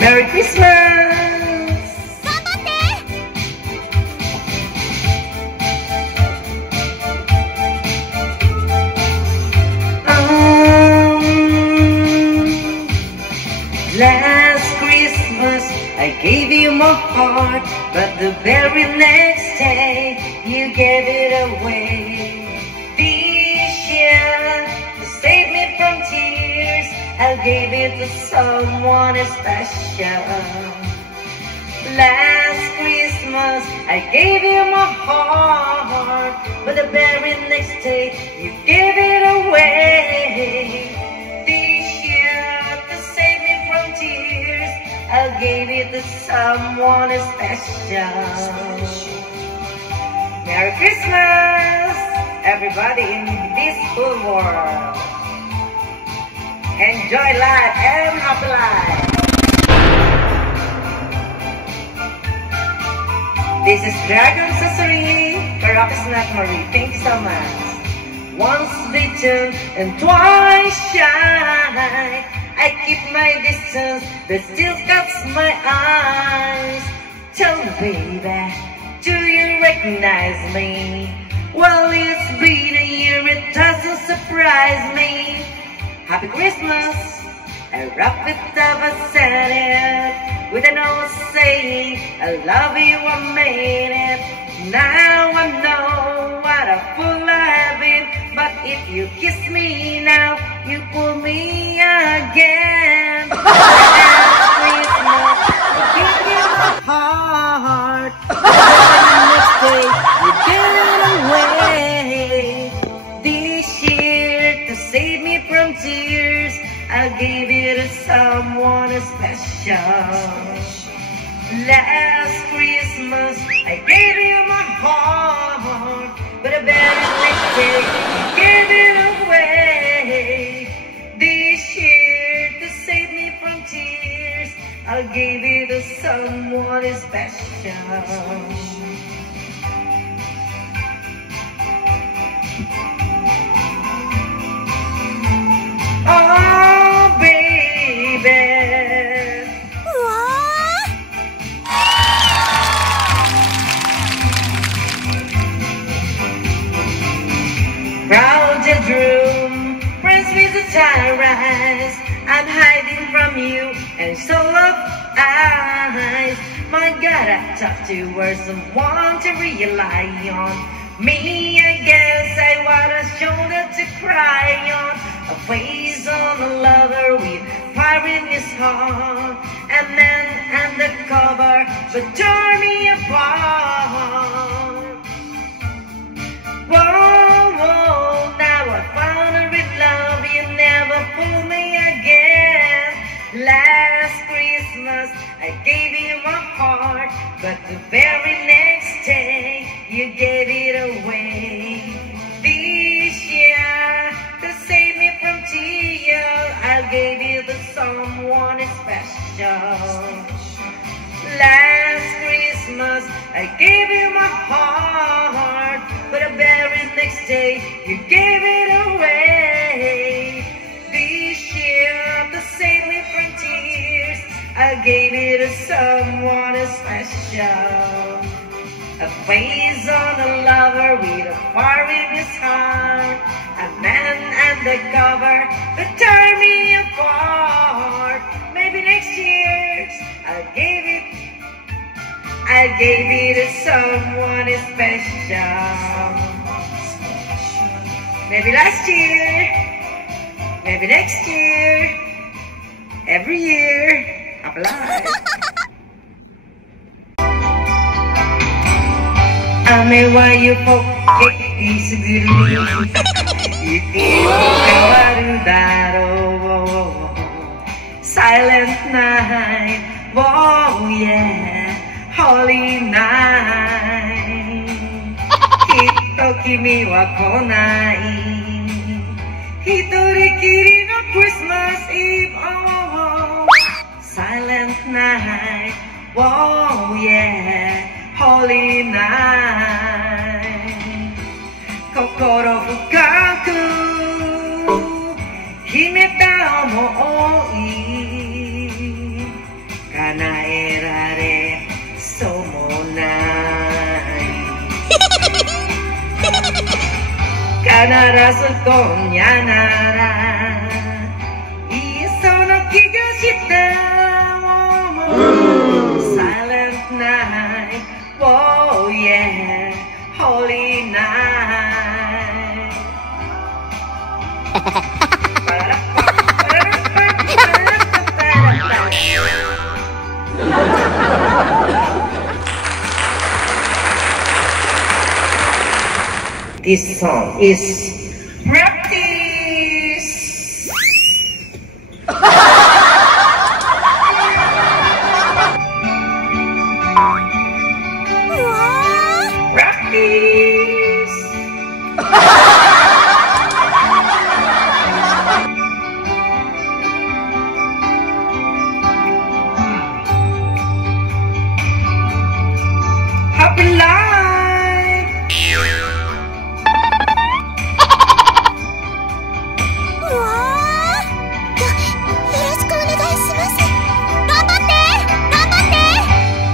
Merry Christmas! Last Christmas I gave you my heart, but the very next day you gave it away. This year, to save me from tears, I gave it to someone special. Last Christmas I gave you my heart, but the very next day you gave it away. I gave it to someone special. Merry Christmas, everybody in this whole world. Enjoy life and happy life. This is Dragon Sasori, Caracas Nat Marie. Thank you so much. Once bitten and twice shy, I keep my distance, but still cuts my eyes. Tell me, baby, do you recognize me? Well, it's been a year, it doesn't surprise me. Happy Christmas, I wrap it up, I said it, with an old saying, I love you, I made it. Now I know what a fool I've been, but if you kiss me now, you pull me again. Christmas, I give you my heart, the next day you give it away. This year, to save me from tears, I gave it to someone special. Last Christmas, I gave you my heart, but the very next day you gave it away. This year, to save me from tears, I gave it to someone special. Oh, baby. Crowded room, friends with the rise. I'm hiding from you and so love eyes. My God, I thought you were someone to rely on. Me, I guess I want a shoulder to cry on, a face on a lover with fire in his heart, and then undercover, but tore me apart. Whoa, whoa, now I found a real love, you never fool me again. Last Christmas, I gave you my heart, but the very next day, you gave it away. This year, to save me from tears, I gave it to someone special. Last Christmas, I gave you my heart, but the very next day, you gave it away. This year, to save me from tears, I gave it to someone special. A face on a lover with a fire in his heart, a man undercover to tear me apart. Maybe next year, I gave it to someone special. Maybe last year, maybe next year, every year, apply. Ame wa yuko isuguru iti kawaru daro. Silent night, oh yeah, holy night. Hito kimi wa konai, hitori kiri no Christmas Eve, oh. Silent night, oh yeah, holy night. Kokoro fukaku himeta omoi, ず今夜ならいっその気がしたSilent night, oh yeah, holy night. This song is practice. Practice. Happy life.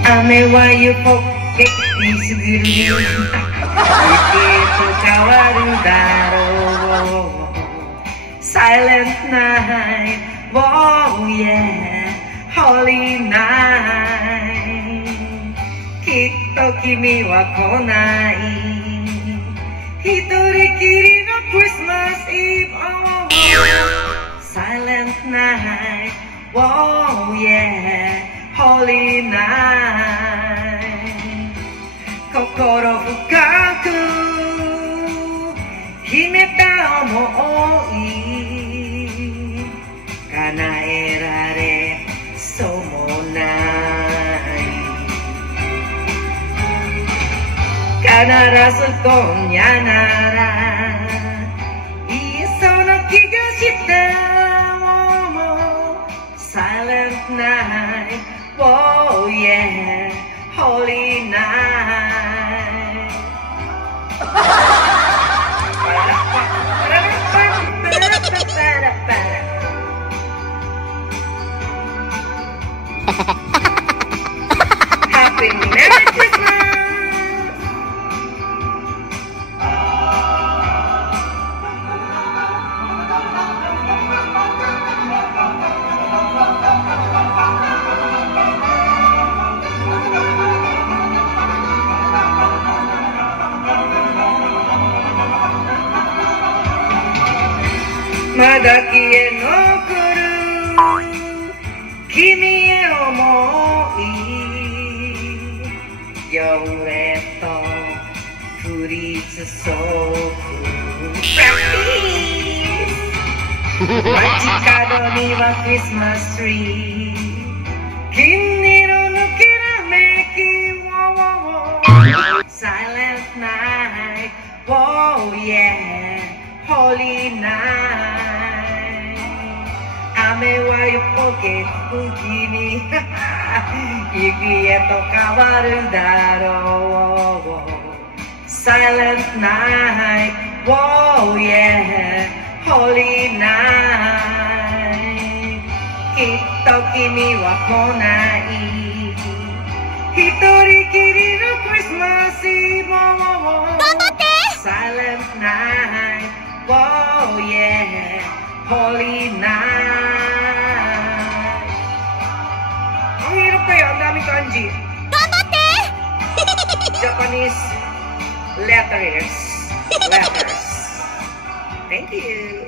Ame wa yuko keki suguru Ike to kawaru daro Silent night, oh yeah, holy night Kitto kimi wa konai Hitori kiri no Christmas Eve, oh Silent night, oh yeah, holy night 心深く秘めた想い叶えられそうもない必ず今夜ならいっその気がしたSilent night, oh yeah, holy night. Happy Merry Christmas. Mada kie nokoru kimi e omoi Yore to furitsusoku Practice! Machikado ni wa Christmas tree Kimi no nukirameki Silent night, oh yeah, holy night 雨は横け吹に雪へと変わるだろう Silent night, oh yeah, holy night きっと君は来ない一人きりのクリスマスイブ頑張って Silent night, oh yeah, holy night ang hirap kaya, ang daming kanji頑張って Japanese letters Thank you